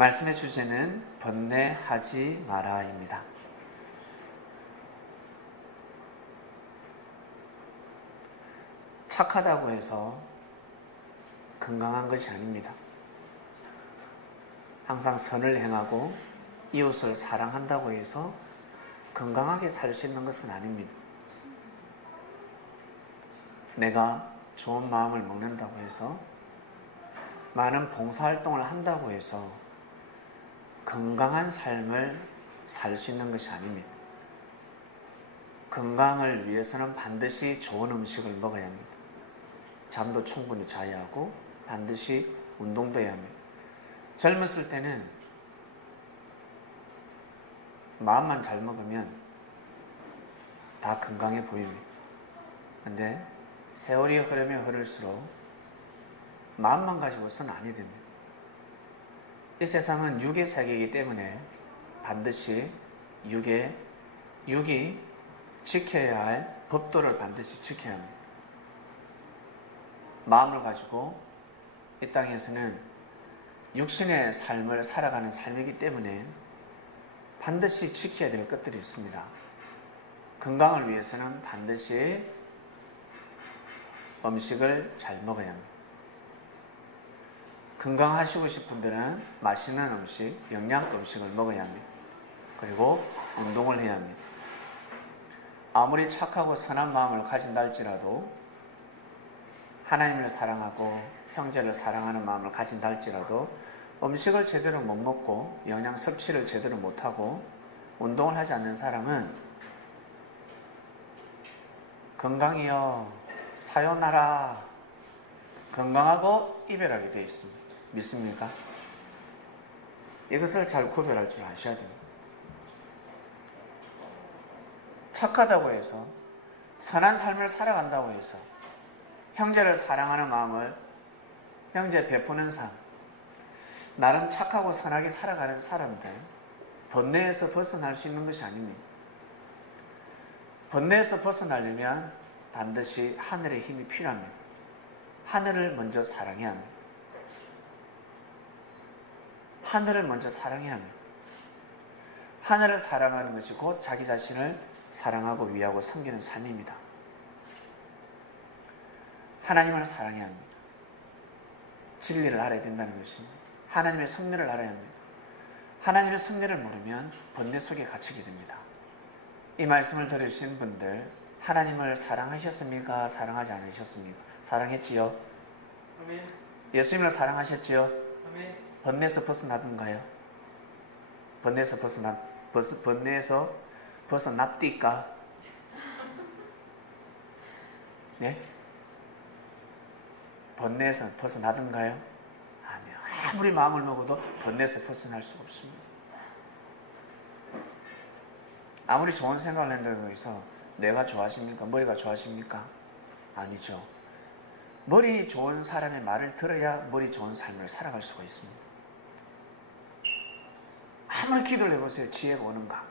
말씀의 주제는 번뇌하지 마라입니다. 착하다고 해서 건강한 것이 아닙니다. 항상 선을 행하고 이웃을 사랑한다고 해서 건강하게 살 수 있는 것은 아닙니다. 내가 좋은 마음을 먹는다고 해서 많은 봉사활동을 한다고 해서 건강한 삶을 살 수 있는 것이 아닙니다. 건강을 위해서는 반드시 좋은 음식을 먹어야 합니다. 잠도 충분히 자야 하고 반드시 운동도 해야 합니다. 젊었을 때는 마음만 잘 먹으면 다 건강해 보입니다. 근데 세월이 흐르면 흐를수록 마음만 가지고서는 아니 됩니다. 이 세상은 육의 세계이기 때문에 반드시 육이 지켜야 할 법도를 반드시 지켜야 합니다. 마음을 가지고 이 땅에서는 육신의 삶을 살아가는 삶이기 때문에 반드시 지켜야 될 것들이 있습니다. 건강을 위해서는 반드시 음식을 잘 먹어야 합니다. 건강하시고 싶은 분들은 맛있는 음식, 영양가 음식을 먹어야 합니다. 그리고 운동을 해야 합니다. 아무리 착하고 선한 마음을 가진다 할지라도 하나님을 사랑하고 형제를 사랑하는 마음을 가진다 할지라도 음식을 제대로 못 먹고 영양 섭취를 제대로 못하고 운동을 하지 않는 사람은 건강이여 사요나라 건강하고 이별하게 되어 있습니다. 믿습니까? 이것을 잘 구별할 줄 아셔야 됩니다. 착하다고 해서 선한 삶을 살아간다고 해서 형제를 사랑하는 마음을 형제 베푸는 삶, 나름 착하고 선하게 살아가는 사람들, 번뇌에서 벗어날 수 있는 것이 아닙니다. 번뇌에서 벗어나려면 반드시 하늘의 힘이 필요합니다. 하늘을 먼저 사랑해야 합니다. 하늘을 먼저 사랑해야 합니다. 하늘을 사랑하는 것이 곧 자기 자신을 사랑하고 위하고 섬기는 삶입니다. 하나님을 사랑해야 합니다. 진리를 알아야 된다는 것입니다. 하나님의 섭리를 알아야 합니다. 하나님의 섭리를 모르면 번뇌 속에 갇히게 됩니다. 이 말씀을 들으신 분들 하나님을 사랑하셨습니까? 사랑하지 않으셨습니까? 사랑했지요? 아멘. 예수님을 사랑하셨지요? 아멘. 번뇌에서 벗어나던가요? 번뇌에서 벗어났디까? 네? 번뇌에서 벗어나던가요? 아니요. 아무리 마음을 먹어도 번뇌에서 벗어날 수가 없습니다. 아무리 좋은 생각을 한다고 해서 뇌가 좋아하십니까? 머리가 좋아하십니까? 아니죠. 머리 좋은 사람의 말을 들어야 머리 좋은 삶을 살아갈 수가 있습니다. 아무리 기도를 해보세요. 지혜가 오는가?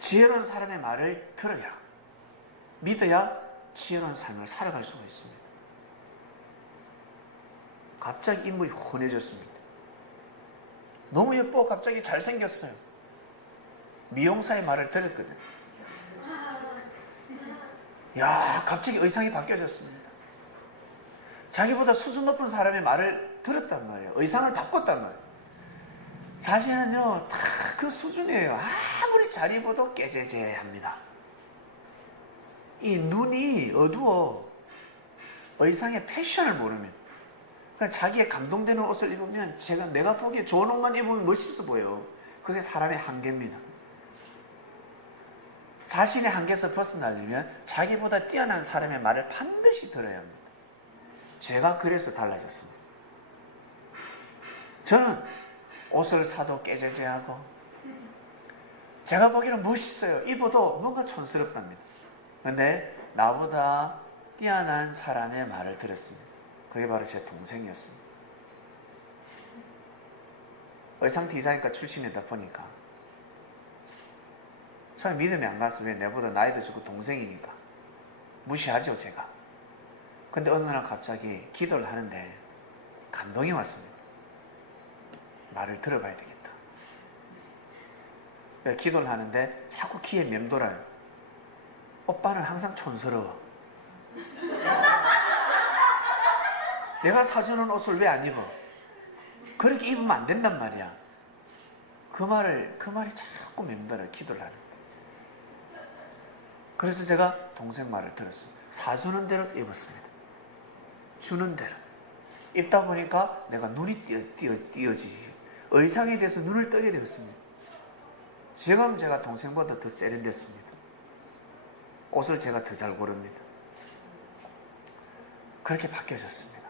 지혜로운 사람의 말을 들어야, 믿어야 지혜로운 삶을 살아갈 수가 있습니다. 갑자기 인물이 훤해졌습니다. 너무 예뻐. 갑자기 잘생겼어요. 미용사의 말을 들었거든. 야, 갑자기 의상이 바뀌어졌습니다. 자기보다 수준 높은 사람의 말을 들었단 말이에요. 의상을 바꿨단 말이에요. 자신은요, 다 그 수준이에요. 아무리 잘 입어도 깨재재합니다. 이 눈이 어두워. 의상의 패션을 모르면. 그러니까 자기의 감동되는 옷을 입으면 내가 보기에 좋은 옷만 입으면 멋있어 보여. 그게 사람의 한계입니다. 자신의 한계에서 벗어나려면 자기보다 뛰어난 사람의 말을 반드시 들어야 합니다. 제가 그래서 달라졌습니다. 저는 옷을 사도 깨재재하고 제가 보기에는 멋있어요. 입어도 뭔가 촌스럽답니다. 그런데 나보다 뛰어난 사람의 말을 들었습니다. 그게 바로 제 동생이었습니다. 의상 디자인과 출신이다 보니까 처음에 믿음이 안 갔어요. 왜? 내보다 나이도 적고 동생이니까. 무시하죠, 제가. 근데 어느 날 갑자기 기도를 하는데 감동이 왔습니다. 말을 들어봐야 되겠다. 기도를 하는데 자꾸 귀에 맴돌아요. 오빠는 항상 촌스러워. 내가 사주는 옷을 왜 안 입어? 그렇게 입으면 안 된단 말이야. 그 말이 자꾸 맴돌아요. 기도를 하는데. 그래서 제가 동생 말을 들었습니다. 사주는 대로 입었습니다. 주는 대로. 입다 보니까 내가 눈이 띄어지지. 의상에 대해서 눈을 뜨게 되었습니다. 지금 제가 동생보다 더 세련됐습니다. 옷을 제가 더 잘 고릅니다. 그렇게 바뀌어졌습니다.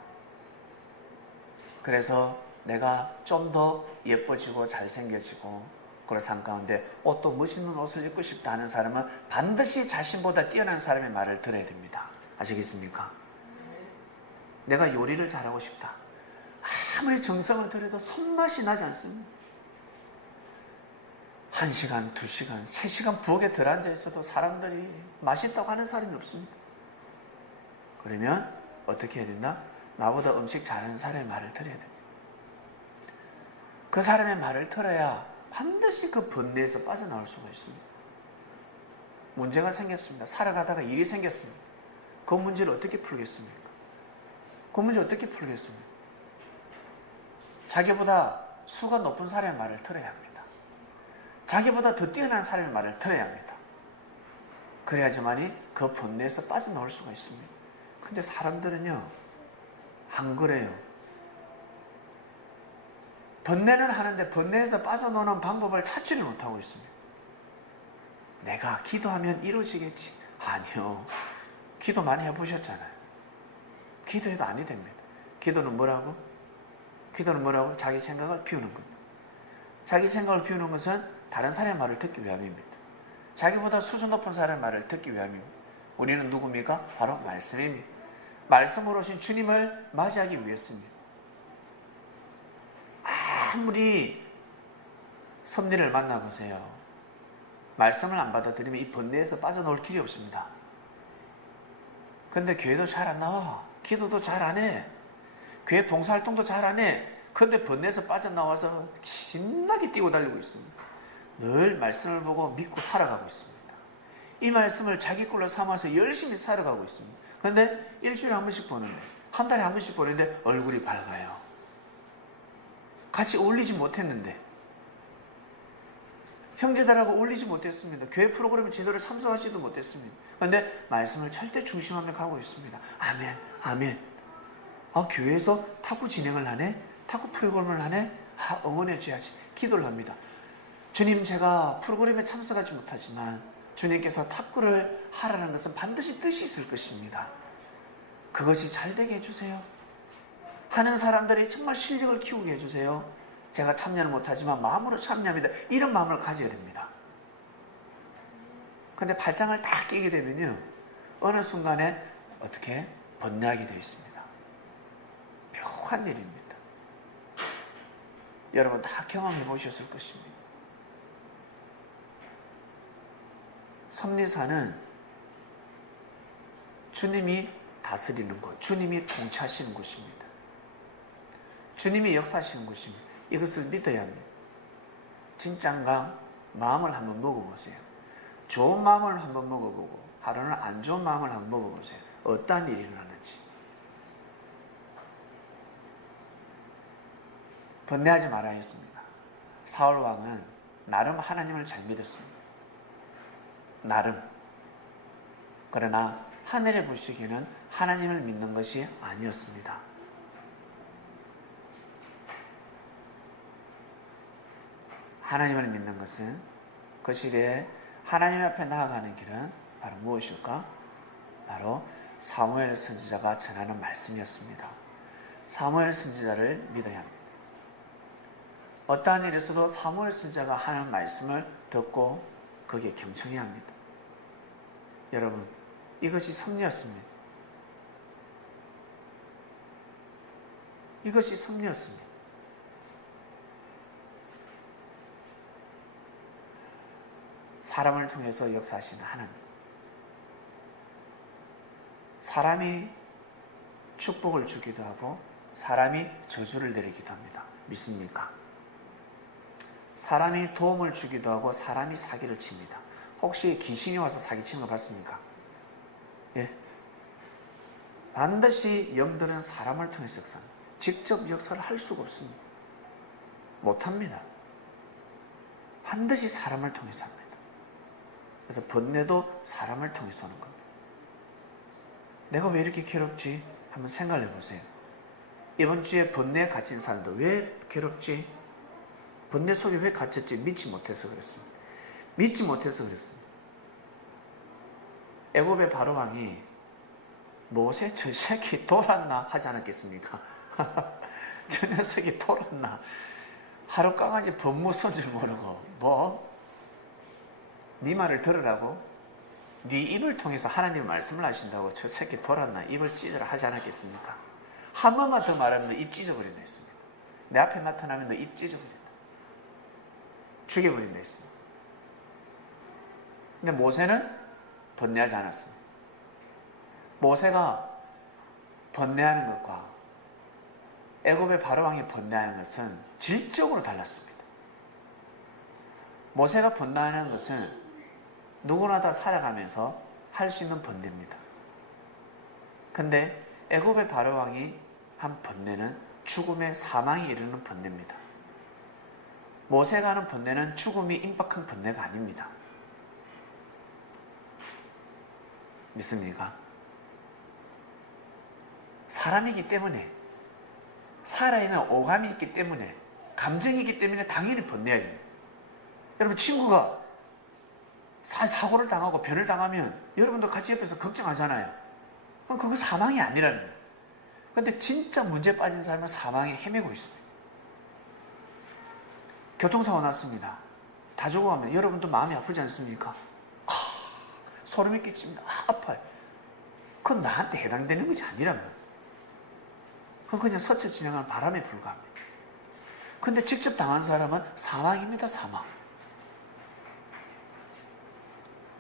그래서 내가 좀 더 예뻐지고 잘생겨지고 그런 삶 가운데 옷도 멋있는 옷을 입고 싶다 하는 사람은 반드시 자신보다 뛰어난 사람의 말을 들어야 됩니다. 아시겠습니까? 내가 요리를 잘하고 싶다. 아무리 정성을 들여도 손맛이 나지 않습니다. 1시간, 2시간, 3시간 부엌에 들어앉아 있어도 사람들이 맛있다고 하는 사람이 없습니다. 그러면 어떻게 해야 된다? 나보다 음식 잘하는 사람의 말을 들어야 됩니다. 그 사람의 말을 들어야 반드시 그 번뇌에서 빠져나올 수가 있습니다. 문제가 생겼습니다. 살아가다가 일이 생겼습니다. 그 문제를 어떻게 풀겠습니까? 그 문제 어떻게 풀겠습니까? 자기보다 수가 높은 사람의 말을 들어야 합니다. 자기보다 더 뛰어난 사람의 말을 들어야 합니다. 그래야지만이 그 번뇌에서 빠져나올 수가 있습니다. 근데 사람들은요, 안 그래요. 번뇌는 하는데 번뇌에서 빠져나오는 방법을 찾지를 못하고 있습니다. 내가 기도하면 이루어지겠지. 아니요. 기도 많이 해보셨잖아요. 기도해도 아니 됩니다. 기도는 뭐라고? 기도는 뭐라고? 자기 생각을 비우는 겁니다. 자기 생각을 비우는 것은 다른 사람의 말을 듣기 위함입니다. 자기보다 수준 높은 사람의 말을 듣기 위함입니다. 우리는 누굽니까? 바로 말씀입니다. 말씀으로 오신 주님을 맞이하기 위해서입니다. 아무리 섭리를 만나보세요. 말씀을 안 받아들이면 이 번뇌에서 빠져나올 길이 없습니다. 근데 교회도 잘 안 나와. 기도도 잘 안 해. 교회 봉사활동도 잘 안 해. 근데 번뇌에서 빠져나와서 신나게 뛰고 달리고 있습니다. 늘 말씀을 보고 믿고 살아가고 있습니다. 이 말씀을 자기 걸로 삼아서 열심히 살아가고 있습니다. 근데 일주일에 한 번씩 보는데, 한 달에 한 번씩 보는데 얼굴이 밝아요. 같이 어울리지 못했는데, 형제들하고 어울리지 못했습니다. 교회 프로그램에 제대로 참석하지도 못했습니다. 그런데 말씀을 절대 중심하며 가고 있습니다. 아멘, 아멘. 아, 교회에서 탁구 진행을 하네? 탁구 프로그램을 하네? 아, 응원해 줘야지. 기도를 합니다. 주님, 제가 프로그램에 참석하지 못하지만 주님께서 탁구를 하라는 것은 반드시 뜻이 있을 것입니다. 그것이 잘 되게 해주세요. 하는 사람들이 정말 실력을 키우게 해주세요. 제가 참여는 못하지만 마음으로 참여합니다. 이런 마음을 가져야 됩니다. 그런데 발장을 다 끼게 되면요, 어느 순간에 어떻게 번뇌하게 되어 있습니다. 묘한 일입니다. 여러분 다 경험해 보셨을 것입니다. 섭리사는 주님이 다스리는 곳, 주님이 통치하시는 곳입니다. 주님이 역사하시는 곳입니다. 이것을 믿어야 합니다. 진짠가? 마음을 한번 먹어보세요. 좋은 마음을 한번 먹어보고 하루는 안 좋은 마음을 한번 먹어보세요. 어떠한 일이 일어나는지. 번뇌하지 말아야 했습니다. 사울 왕은 나름 하나님을 잘 믿었습니다. 나름. 그러나 하늘의 보시기에는 하나님을 믿는 것이 아니었습니다. 하나님을 믿는 것은 그 시대에 하나님 앞에 나아가는 길은 바로 무엇일까? 바로 사무엘 선지자가 전하는 말씀이었습니다. 사무엘 선지자를 믿어야 합니다. 어떠한 일에서도 사무엘 선지자가 하는 말씀을 듣고 거기에 경청해야 합니다. 여러분, 이것이 섭리였습니다. 이것이 섭리였습니다. 사람을 통해서 역사하시는 하나님. 사람이 축복을 주기도 하고 사람이 저주를 내리기도 합니다. 믿습니까? 사람이 도움을 주기도 하고 사람이 사기를 칩니다. 혹시 귀신이 와서 사기치는 거 봤습니까? 예. 반드시 영들은 사람을 통해서 역사합니다. 직접 역사를 할 수가 없습니다. 못합니다. 반드시 사람을 통해서 합니다. 그래서 번뇌도 사람을 통해서 오는 겁니다. 내가 왜 이렇게 괴롭지? 한번 생각해 보세요. 이번 주에 번뇌에 갇힌 사람들 왜 괴롭지? 번뇌 속에 왜 갇혔지? 믿지 못해서 그렇습니다. 믿지 못해서 그렇습니다. 애굽의 바로왕이 모세 저 새끼 돌았나 하지 않았겠습니까? 저 녀석이 돌았나? 하루 강아지 법무서인 줄 모르고 뭐? 네 말을 들으라고? 네 입을 통해서 하나님 말씀을 하신다고 저 새끼 돌았나? 입을 찢으라 하지 않았겠습니까? 한 번만 더 말하면 너 입 찢어버린다 했습니다. 내 앞에 나타나면 너 입 찢어버린다. 죽여버린다 했습니다. 근데 모세는 번뇌하지 않았습니다. 모세가 번뇌하는 것과 애굽의 바로왕이 번뇌하는 것은 질적으로 달랐습니다. 모세가 번뇌하는 것은 누구나 다 살아가면서 할 수 있는 번뇌입니다. 근데 애굽의 바로왕이 한 번뇌는 죽음의 사망에 이르는 번뇌입니다. 모세가 하는 번뇌는 죽음이 임박한 번뇌가 아닙니다. 믿습니까? 사람이기 때문에, 살아있는 오감이 있기 때문에, 감정이 있기 때문에 당연히 번뇌해야 돼요. 여러분, 친구가 사고를 당하고 변을 당하면 여러분도 같이 옆에서 걱정하잖아요. 그럼 그거 사망이 아니라는 거예요. 그런데 진짜 문제 빠진 사람은 사망에 헤매고 있습니다. 교통사고 났습니다. 다 죽어가면 여러분도 마음이 아프지 않습니까? 소름이 끼칩니다. 아파요. 그건 나한테 해당되는 것이 아니라면 그건 그냥 스쳐 지나가는 바람에 불과합니다. 근데 직접 당한 사람은 사망입니다. 사망.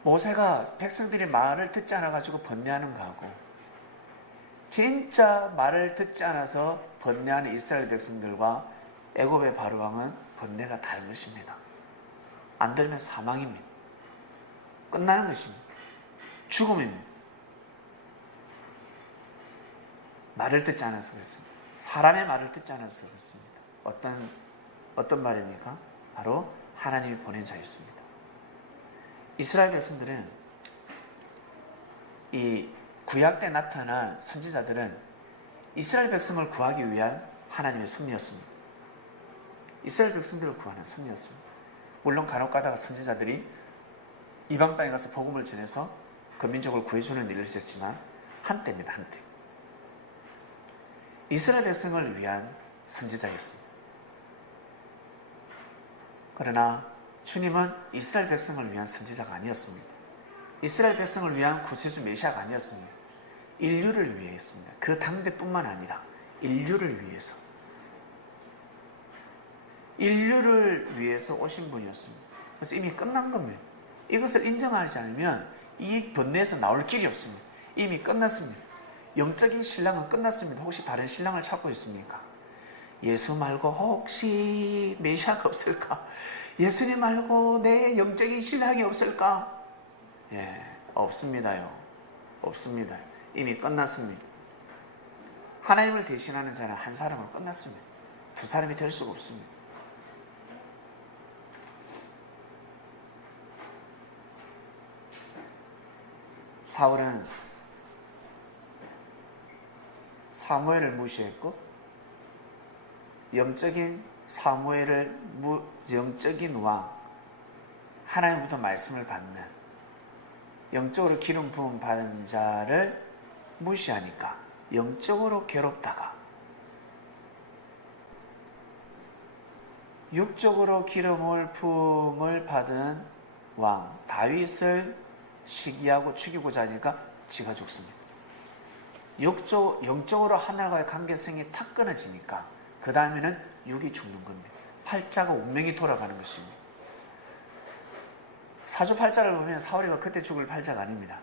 모세가 백성들이 말을 듣지 않아가지고 번뇌하는 거하고 진짜 말을 듣지 않아서 번뇌하는 이스라엘 백성들과 애굽의 바로왕은 번뇌가 다른 것입니다. 안 들면 사망입니다. 끝나는 것입니다. 죽음입니다. 말을 듣지 않아서 그렇습니다. 사람의 말을 듣지 않아서 그렇습니다. 어떤 말입니까? 바로 하나님이 보낸 자였습니다. 이스라엘 백성들은 이 구약 때 나타난 선지자들은 이스라엘 백성을 구하기 위한 하나님의 섭리였습니다. 이스라엘 백성들을 구하는 섭리였습니다. 물론 간혹 가다가 선지자들이 이방 땅에 가서 복음을 전해서 그 민족을 구해주는 일을 했지만 한때입니다. 한때. 이스라엘 백성을 위한 선지자였습니다. 그러나 주님은 이스라엘 백성을 위한 선지자가 아니었습니다. 이스라엘 백성을 위한 구세주 메시아가 아니었습니다. 인류를 위해였습니다. 그 당대뿐만 아니라 인류를 위해서. 인류를 위해서 오신 분이었습니다. 그래서 이미 끝난 겁니다. 이것을 인정하지 않으면 이 번뇌에서 나올 길이 없습니다. 이미 끝났습니다. 영적인 신랑은 끝났습니다. 혹시 다른 신랑을 찾고 있습니까? 예수 말고 혹시 메시아가 없을까? 예수님 말고 내 영적인 신랑이 없을까? 예, 없습니다요. 없습니다. 이미 끝났습니다. 하나님을 대신하는 자는 한 사람은 끝났습니다. 두 사람이 될 수가 없습니다. 사울은 사무엘을 무시했고 영적인 사무엘을 영적인 왕 하나님부터 말씀을 받는 영적으로 기름 부음 받은 자를 무시하니까 영적으로 괴롭다가 육적으로 기름을 부음을 받은 왕 다윗을 시기하고 죽이고자 하니까 지가 죽습니다. 영적으로 하나님과의 관계성이 탁 끊어지니까 그 다음에는 육이 죽는 겁니다. 팔자가 운명이 돌아가는 것입니다. 사주팔자를 보면 사울이가 그때 죽을 팔자가 아닙니다.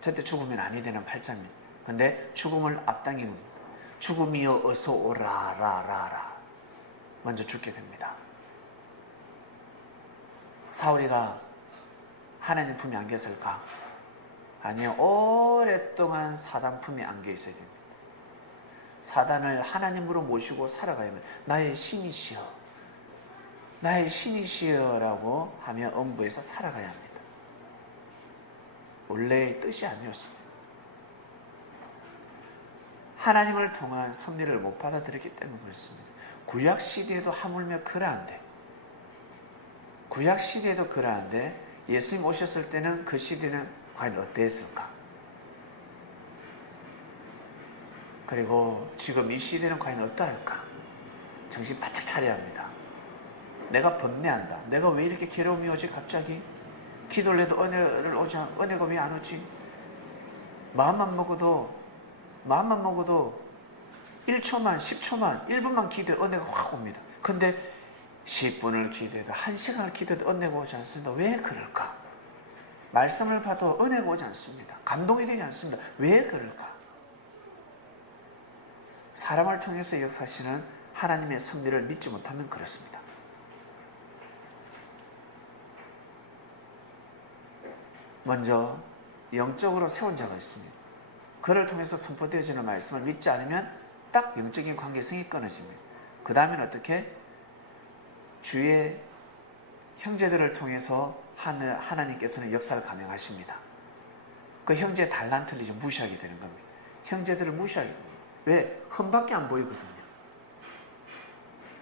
저때 죽으면 아니 되는 팔자입니다. 근데 죽음을 앞당기는 겁니다. 죽음이여 어서 오라 라라라 먼저 죽게 됩니다. 사울이가 하나님 품에 안겼을까? 아니요. 오랫동안 사단 품에 안겨 있어야 됩니다. 사단을 하나님으로 모시고 살아가야 합니다. 나의 신이시여, 나의 신이시여라고 하며 엄부에서 살아가야 합니다. 원래의 뜻이 아니었습니다. 하나님을 통한 섭리를 못 받아들였기 때문에 그렇습니다. 구약 시대에도 하물며 그러한데, 구약 시대에도 그러한데 예수님 오셨을 때는 그 시대는 과연 어땠을까? 그리고 지금 이 시대는 과연 어떠할까? 정신 바짝 차려야 합니다. 내가 번뇌한다. 내가 왜 이렇게 괴로움이 오지 갑자기? 기도를 해도 은혜가 왜 안 오지? 마음만 먹어도 1초만, 10초만, 1분만 기도해 은혜가 확 옵니다. 근데 10분을 기도해도 1시간을 기도해도 은혜가 오지 않습니다. 왜 그럴까? 말씀을 봐도 은혜가 오지 않습니다. 감동이 되지 않습니다. 왜 그럴까? 사람을 통해서 역사하시는 하나님의 섭리를 믿지 못하면 그렇습니다. 먼저 영적으로 세운 자가 있습니다. 그를 통해서 선포되어지는 말씀을 믿지 않으면 딱 영적인 관계성이 끊어집니다. 그 다음에는 어떻게? 주의 형제들을 통해서 하나님께서는 역사를 감행하십니다. 그 형제의 달란트를 이제 무시하게 되는 겁니다. 형제들을 무시하게 됩니다. 왜? 흠밖에 안 보이거든요.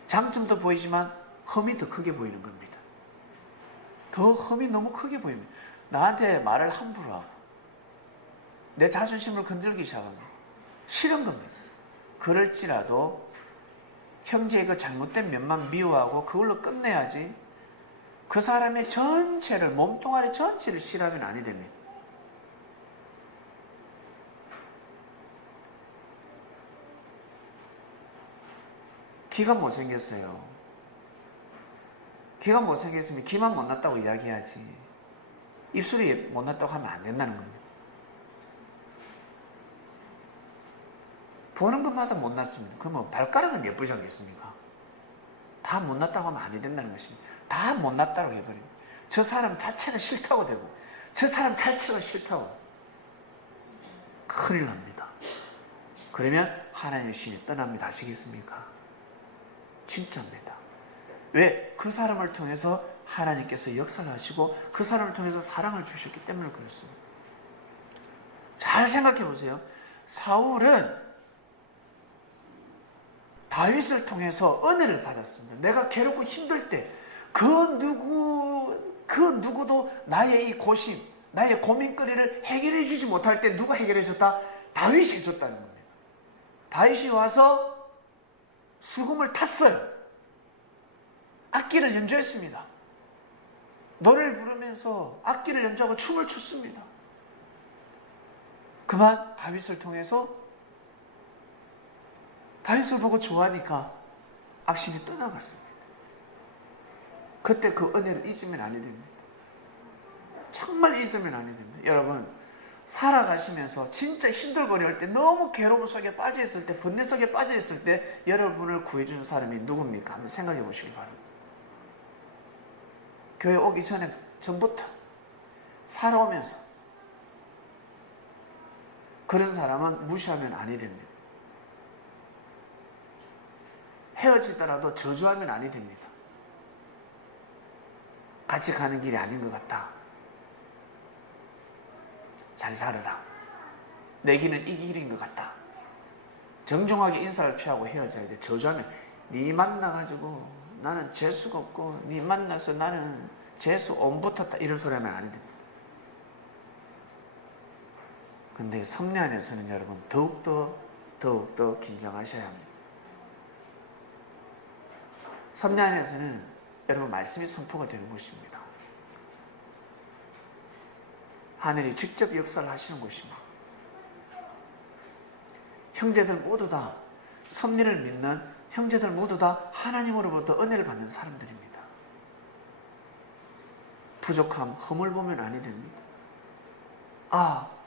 장점도 보이지만 흠이 더 크게 보이는 겁니다. 더 흠이 너무 크게 보입니다. 나한테 말을 함부로 하고 내 자존심을 건들기 시작합니다. 싫은 겁니다. 그럴지라도 형제의 그 잘못된 면만 미워하고 그걸로 끝내야지 그 사람의 전체를, 몸뚱아리 전체를 싫어하면 아니 됩니다. 귀가 못생겼어요. 귀가 못생겼으면 귀만 못났다고 이야기해야지. 입술이 못났다고 하면 안 된다는 겁니다. 보는 것마다 못났습니다. 그러면 발가락은 예쁘지 않겠습니까? 다 못났다고 하면 안 된다는 것입니다. 다 못났다고 해버립니다. 저 사람 자체가 싫다고 되고 저 사람 자체가 싫다고 큰일 납니다. 그러면 하나님의 신이 떠납니다. 아시겠습니까? 진짜입니다. 왜? 그 사람을 통해서 하나님께서 역사를 하시고 그 사람을 통해서 사랑을 주셨기 때문에 그렇습니다. 잘 생각해 보세요. 사울은 다윗을 통해서 은혜를 받았습니다. 내가 괴롭고 힘들 때 그 누구도 나의 이 고심, 나의 고민거리를 해결해 주지 못할 때 누가 해결해 줬다? 다윗이 해줬다는 겁니다. 다윗이 와서 수금을 탔어요. 악기를 연주했습니다. 노래를 부르면서 악기를 연주하고 춤을 췄습니다. 그만 다윗을 통해서 다윗을 보고 좋아하니까 악신이 떠나갔습니다. 그때 그 은혜를 잊으면 아니 됩니다. 정말 잊으면 아니 됩니다. 여러분, 살아가시면서 진짜 힘들거릴 때, 너무 괴로움 속에 빠져있을 때, 번뇌 속에 빠져있을 때 여러분을 구해주는 사람이 누굽니까? 한번 생각해 보시기 바랍니다. 교회 오기 전부터 살아오면서 그런 사람은 무시하면 아니 됩니다. 헤어지더라도 저주하면 아니 됩니다. 같이 가는 길이 아닌 것 같다. 잘 살아라. 내 길은 이 길인 것 같다. 정중하게 인사를 피하고 헤어져야 돼. 저주하면 네 만나가지고 나는 재수가 없고 네 만나서 나는 재수 온 붙었다 이런 소리 하면 안 됩니다. 근데 섭리 안에서는 여러분 더욱더 긴장하셔야 합니다. 섭리 안에서는 여러분 말씀이 선포가 되는 곳입니다. 하늘이 직접 역사를 하시는 곳입니다. 형제들 모두 다 섭리를 믿는 형제들 모두 다 하나님으로부터 은혜를 받는 사람들입니다. 부족함, 흠을 보면 아니 됩니다.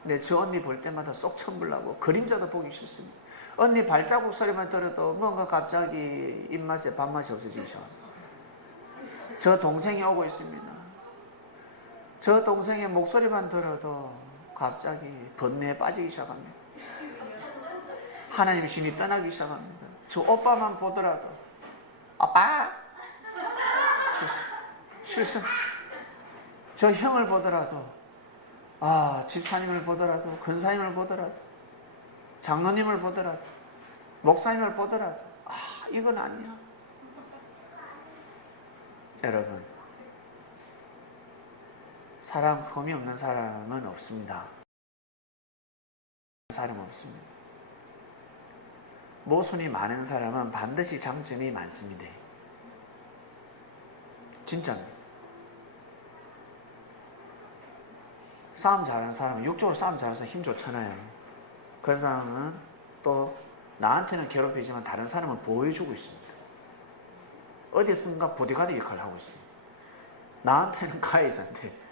내 저 언니 볼 때마다 쏙 천불나고 그림자도 보기 싫습니다. 언니 발자국 소리만 들어도 뭔가 갑자기 입맛에 밥맛이 없어지기 시작합니다. 저 동생이 오고 있습니다. 저 동생의 목소리만 들어도 갑자기 번뇌에 빠지기 시작합니다. 하나님 신이 떠나기 시작합니다. 저 오빠만 보더라도 아빠 실수 저 형을 보더라도 집사님을 보더라도 근사님을 보더라도 장로님을 보더라도 목사님을 보더라도 이건 아니야. 여러분, 사람 흠이 없는 사람은 없습니다. 사람 없습니다. 모순이 많은 사람은 반드시 장점이 많습니다. 진짜입니다. 싸움 잘하는 사람은 육적으로 싸움 잘해서 힘 좋잖아요. 그런 사람은 또 나한테는 괴롭히지만 다른 사람은 보호해주고 있습니다. 어디선가 보디가드 역할을 하고 있습니다. 나한테는 가해자인데,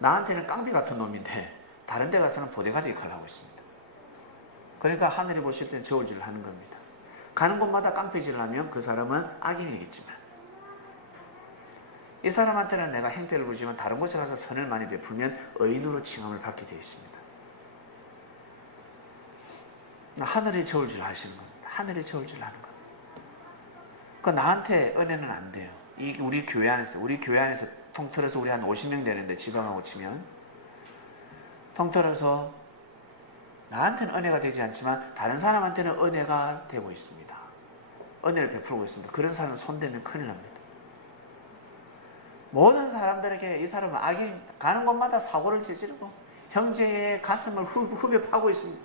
나한테는 깡비 같은 놈인데 다른 데 가서는 보디가드 역할을 하고 있습니다. 그러니까 하늘이 보실 때는 저울질을 하는 겁니다. 가는 곳마다 깡패질을 하면 그 사람은 악인이겠지만, 이 사람한테는 내가 행패를 부리지만 다른 곳에 가서 선을 많이 베풀면 의인으로 칭함을 받게 되어 있습니다. 하늘이 저울질을 하시는 겁니다. 하늘이 저울질을 하는 겁니다. 그 나한테 은혜는 안 돼요. 우리 교회 안에서 통틀어서 우리 한 50명 되는데, 지방하고 치면 통틀어서 나한테는 은혜가 되지 않지만 다른 사람한테는 은혜가 되고 있습니다. 은혜를 베풀고 있습니다. 그런 사람은 손대면 큰일 납니다. 모든 사람들에게 이 사람은 악인, 가는 곳마다 사고를 저지르고 형제의 가슴을 후벼 파고 있습니다.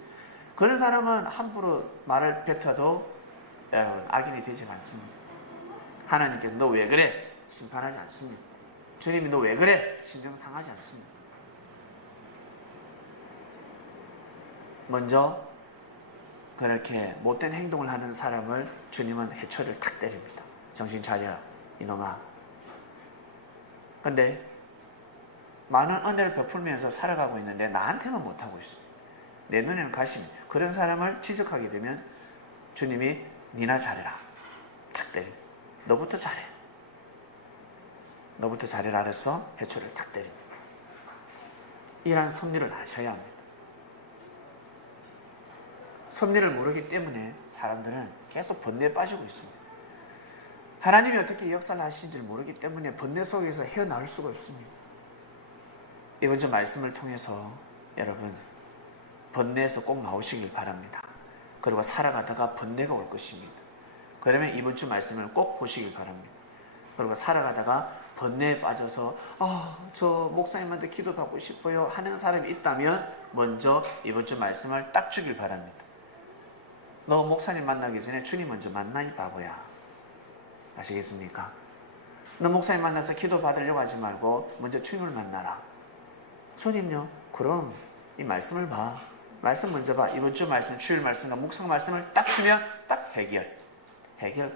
그런 사람은 함부로 말을 뱉어도 여러분 악인이 되지 않습니다. 하나님께서 너 왜 그래? 심판하지 않습니다. 주님이 너 왜 그래? 심정 상하지 않습니다. 먼저 그렇게 못된 행동을 하는 사람을 주님은 해초를 탁 때립니다. 정신 차려 이놈아. 근데 많은 은혜를 베풀면서 살아가고 있는데 나한테만 못하고 있어요. 내 눈에는 가십니다. 그런 사람을 지적하게 되면 주님이 니나 잘해라 탁 때립니다. 너부터 잘해. 너부터 잘해라 그래서 해초를 탁 때립니다. 이러한 섭리를 아셔야 합니다. 섭리를 모르기 때문에 사람들은 계속 번뇌에 빠지고 있습니다. 하나님이 어떻게 역사를 하시는지를 모르기 때문에 번뇌 속에서 헤어나올 수가 없습니다. 이번 주 말씀을 통해서 여러분 번뇌에서 꼭 나오시길 바랍니다. 그리고 살아가다가 번뇌가 올 것입니다. 그러면 이번 주 말씀을 꼭 보시길 바랍니다. 그리고 살아가다가 번뇌에 빠져서 저 목사님한테 기도받고 싶어요 하는 사람이 있다면 먼저 이번 주 말씀을 딱 주길 바랍니다. 너 목사님 만나기 전에 주님 먼저 만나 이 바보야. 아시겠습니까? 너 목사님 만나서 기도 받으려고 하지 말고 먼저 주님을 만나라. 주님요? 그럼 이 말씀을 봐. 말씀 먼저 봐. 이번 주 말씀, 주일 말씀과 묵상 말씀을 딱 주면 딱 해결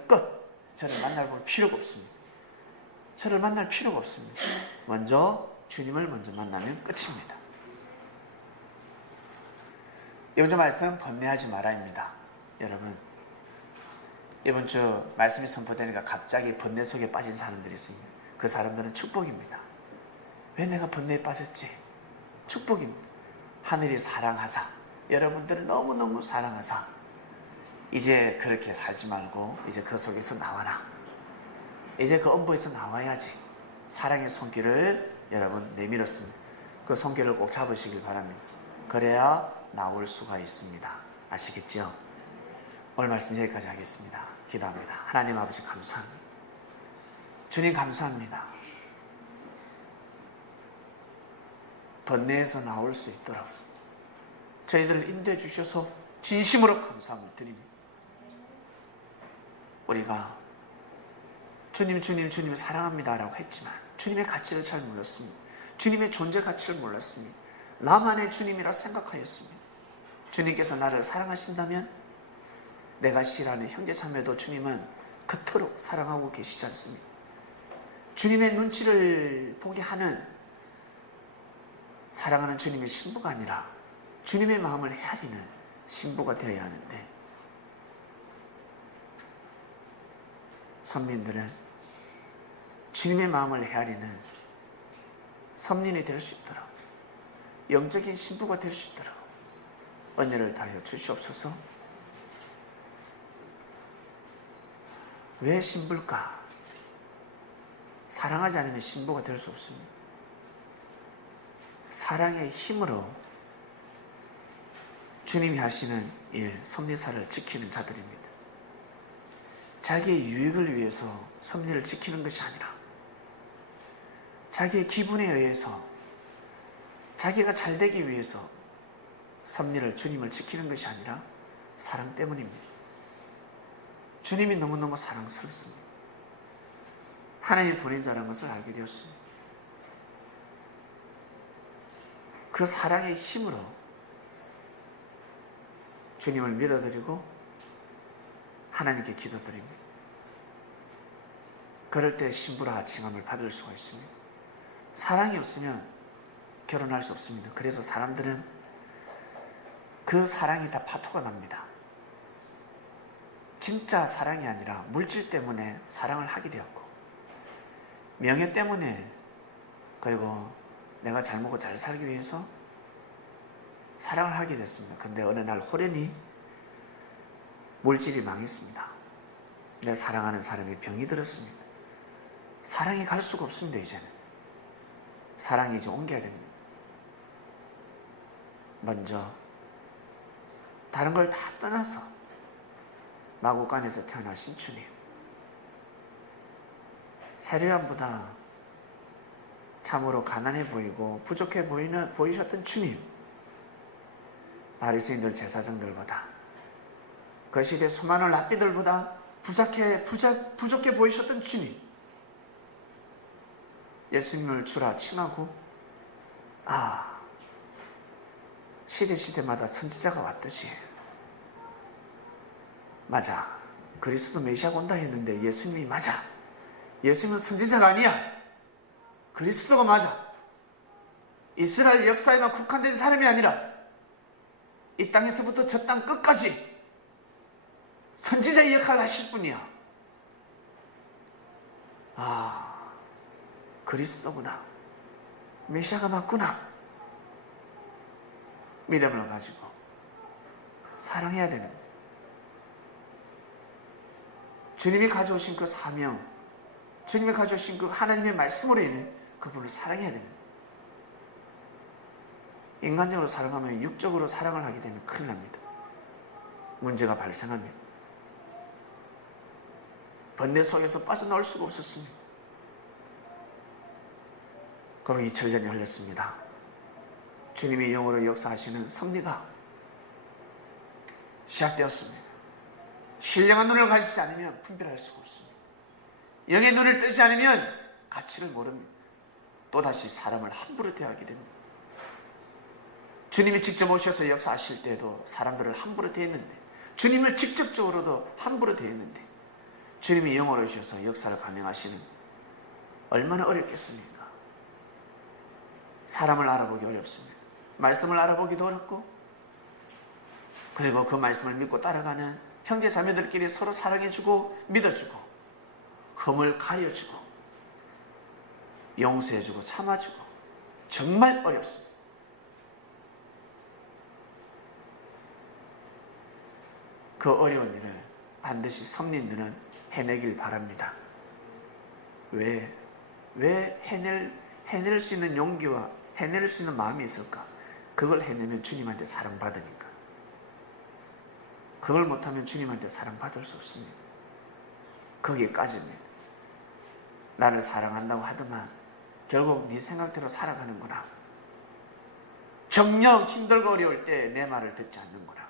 끝. 저를 만날 필요가 없습니다. 저를 만날 필요가 없습니다. 먼저 주님을 먼저 만나면 끝입니다. 이번 주 말씀 번뇌하지 말아입니다. 여러분 이번 주 말씀이 선포되니까 갑자기 번뇌 속에 빠진 사람들이 있습니다. 그 사람들은 축복입니다. 왜 내가 번뇌에 빠졌지? 축복입니다. 하늘이 사랑하사 여러분들을 너무너무 사랑하사 이제 그렇게 살지 말고 이제 그 속에서 나와라. 이제 그 엄보에서 나와야지. 사랑의 손길을 여러분 내밀었습니다. 그 손길을 꼭 잡으시길 바랍니다. 그래야 나올 수가 있습니다. 아시겠죠? 오늘 말씀 여기까지 하겠습니다. 기도합니다. 하나님 아버지 감사합니다. 주님 감사합니다. 번뇌에서 나올 수 있도록 저희들을 인도해 주셔서 진심으로 감사함을 드립니다. 우리가 주님을 사랑합니다라고 했지만 주님의 가치를 잘 몰랐습니다. 주님의 존재 가치를 몰랐습니다. 나만의 주님이라 생각하였습니다. 주님께서 나를 사랑하신다면 내가 싫어하는 형제자매도 주님은 그토록 사랑하고 계시지 않습니까? 주님의 눈치를 보게 하는 사랑하는 주님의 신부가 아니라 주님의 마음을 헤아리는 신부가 되어야 하는데 선민들은 주님의 마음을 헤아리는 선민이 될 수 있도록, 영적인 신부가 될 수 있도록 은혜를 다하여 주시옵소서. 왜 신부일까? 사랑하지 않으면 신부가 될 수 없습니다. 사랑의 힘으로 주님이 하시는 일, 섭리사를 지키는 자들입니다. 자기의 유익을 위해서 섭리를 지키는 것이 아니라 자기의 기분에 의해서 자기가 잘되기 위해서 섭리를, 주님을 지키는 것이 아니라 사랑 때문입니다. 주님이 너무너무 사랑스럽습니다. 하나님이 보낸 자라는 것을 알게 되었습니다. 그 사랑의 힘으로 주님을 믿어드리고 하나님께 기도드립니다. 그럴 때 신부라 칭함을 받을 수가 있습니다. 사랑이 없으면 결혼할 수 없습니다. 그래서 사람들은 그 사랑이 다 파토가 납니다. 진짜 사랑이 아니라 물질 때문에 사랑을 하게 되었고, 명예 때문에, 그리고 내가 잘 먹고 잘 살기 위해서 사랑을 하게 됐습니다. 근데 어느 날 호련히 물질이 망했습니다. 내 사랑하는 사람이 병이 들었습니다. 사랑이 갈 수가 없습니다. 이제는 사랑이 이제 옮겨야 됩니다. 먼저 다른 걸 다 떠나서 마구간에서 태어나신 주님, 세례요한보다 참으로 가난해 보이고 부족해 보이셨던 주님, 바리새인들 제사장들보다, 그 시대 수많은 랍비들보다 부족해 보이셨던 주님, 예수님을 주라 칭하고, 시대마다 선지자가 왔듯이, 맞아, 그리스도 메시아가 온다 했는데 예수님이 맞아, 예수님은 선지자가 아니야, 그리스도가 맞아, 이스라엘 역사에만 국한된 사람이 아니라 이 땅에서부터 저 땅 끝까지 선지자의 역할을 하실 분이야. 그리스도구나, 메시아가 맞구나. 믿음을 가지고 사랑해야 되는, 주님이 가져오신 그 사명, 주님이 가져오신 그 하나님의 말씀으로 인해 그분을 사랑해야 됩니다. 인간적으로 사랑하면, 육적으로 사랑을 하게 되면 큰일 납니다. 문제가 발생합니다. 번뇌 속에서 빠져나올 수가 없었습니다. 그리고 2000년이 흘렀습니다. 주님이 영으로 역사하시는 섭리가 시작되었습니다. 신령한 눈을 가지지 않으면 분별할 수가 없습니다. 영의 눈을 뜨지 않으면 가치를 모릅니다. 또다시 사람을 함부로 대하게 됩니다. 주님이 직접 오셔서 역사하실 때도 사람들을 함부로 대했는데, 주님을 직접적으로도 함부로 대했는데, 주님이 영으로 오셔서 역사를 감행하시는, 얼마나 어렵겠습니까? 사람을 알아보기 어렵습니다. 말씀을 알아보기도 어렵고, 그리고 그 말씀을 믿고 따라가는 형제 자매들끼리 서로 사랑해주고 믿어주고 흠을 가려주고 용서해주고 참아주고, 정말 어렵습니다. 그 어려운 일을 반드시 섭리인들은 해내길 바랍니다. 왜 해낼 수 있는 용기와 해낼 수 있는 마음이 있을까? 그걸 해내면 주님한테 사랑받으니까. 그걸 못하면 주님한테 사랑받을 수 없습니다. 거기까지입니다. 나를 사랑한다고 하더만 결국 네 생각대로 살아가는구나. 정녕 힘들고 어려울 때 내 말을 듣지 않는구나.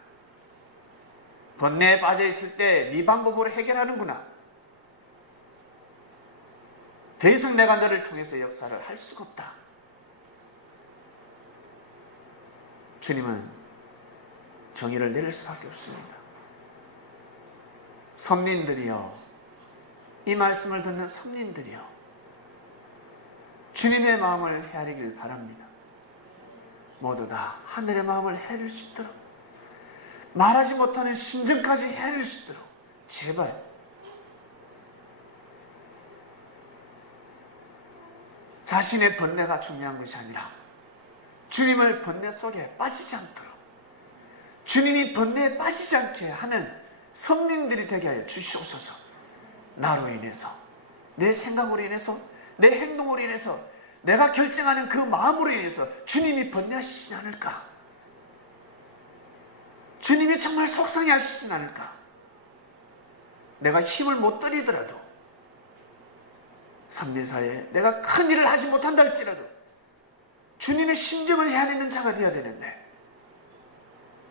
번뇌에 빠져 있을 때 네 방법으로 해결하는구나. 더 이상 내가 너를 통해서 역사를 할 수가 없다. 주님은 정의를 내릴 수밖에 없습니다. 섭리인들이여, 이 말씀을 듣는 섭리인들이여, 주님의 마음을 헤아리길 바랍니다. 모두 다 하늘의 마음을 헤아릴 수 있도록, 말하지 못하는 심정까지 헤아릴 수 있도록 제발 자신의 번뇌가 중요한 것이 아니라 주님을 번뇌 속에 빠지지 않도록, 주님이 번뇌에 빠지지 않게 하는 성민들이 되게 하여 주시옵소서. 나로 인해서, 내 생각으로 인해서, 내 행동으로 인해서, 내가 결정하는 그 마음으로 인해서 주님이 번뇌하시지 않을까? 주님이 정말 속상해 하시지 않을까? 내가 힘을 못 들이더라도, 삶내사에 내가 큰 일을 하지 못한다 할지라도 주님의 심정을 헤아리는 자가 되어야 되는데,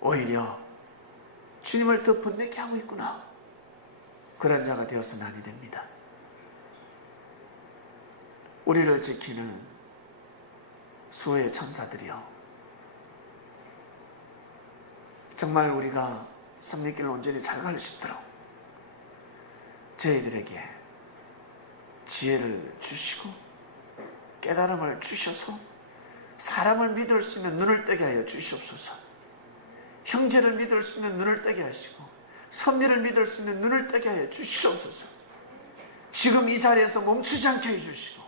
오히려 주님을 더 번뇌케 하고 있구나, 그런 자가 되어서는 아니 됩니다. 우리를 지키는 수호의 천사들이여, 정말 우리가 섭리길을 온전히 잘 갈 수 있도록 저희들에게 지혜를 주시고 깨달음을 주셔서 사람을 믿을 수 있는 눈을 뜨게 하여 주시옵소서. 형제를 믿을 수 있는 눈을 뜨게 하시고 섭리를 믿을 수 있는 눈을 뜨게 하여 주시옵소서. 지금 이 자리에서 멈추지 않게 해주시고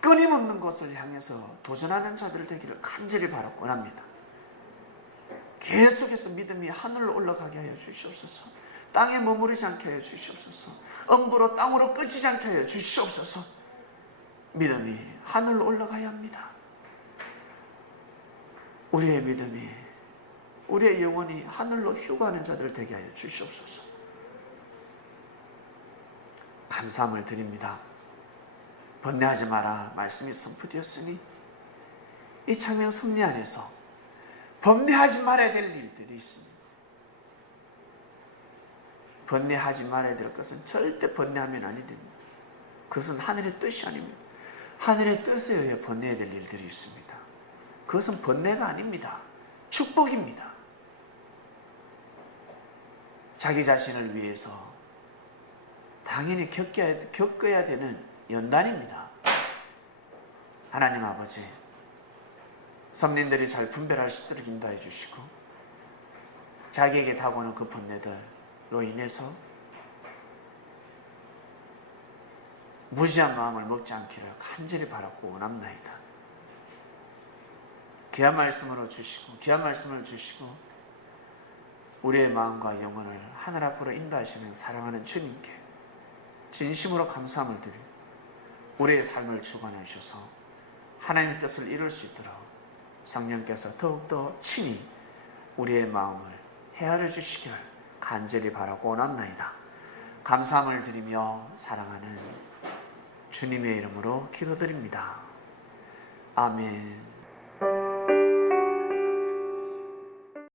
끊임없는 것을 향해서 도전하는 자들 되기를 간절히 바라고 원합니다. 계속해서 믿음이 하늘로 올라가게 하여 주시옵소서. 땅에 머무르지 않게 하여 주시옵소서. 엄부로 땅으로 꺼지지 않게 하여 주시옵소서. 믿음이 하늘로 올라가야 합니다. 우리의 믿음이, 우리의 영혼이 하늘로 휴가하는 자들 되게 하여 주시옵소서. 감사함을 드립니다. 번뇌하지 마라 말씀이 선포되었으니 이 창명 섭리 안에서 번뇌하지 말아야 될 일들이 있습니다. 번뇌하지 말아야 될 것은 절대 번뇌하면 아니 됩니다. 그것은 하늘의 뜻이 아닙니다. 하늘의 뜻에 의해 번뇌해야 될 일들이 있습니다. 그것은 번뇌가 아닙니다. 축복입니다. 자기 자신을 위해서 당연히 겪어야 되는 연단입니다. 하나님 아버지, 성민들이 잘 분별할 수 있도록 인도해 주시고 자기에게 다가오는 그 번뇌들로 인해서 무지한 마음을 먹지 않기를 간절히 바라고 원합나이다. 귀한 말씀으로 주시고 귀한 말씀을 주시고 우리의 마음과 영혼을 하늘 앞으로 인도하시는 사랑하는 주님께 진심으로 감사함을 드리고 우리의 삶을 주관하셔서 하나님의 뜻을 이룰 수 있도록 성령께서 더욱더 친히 우리의 마음을 헤아려 주시기를 간절히 바라고 원합나이다. 감사함을 드리며 사랑하는 주님의 이름으로 기도드립니다. 아멘.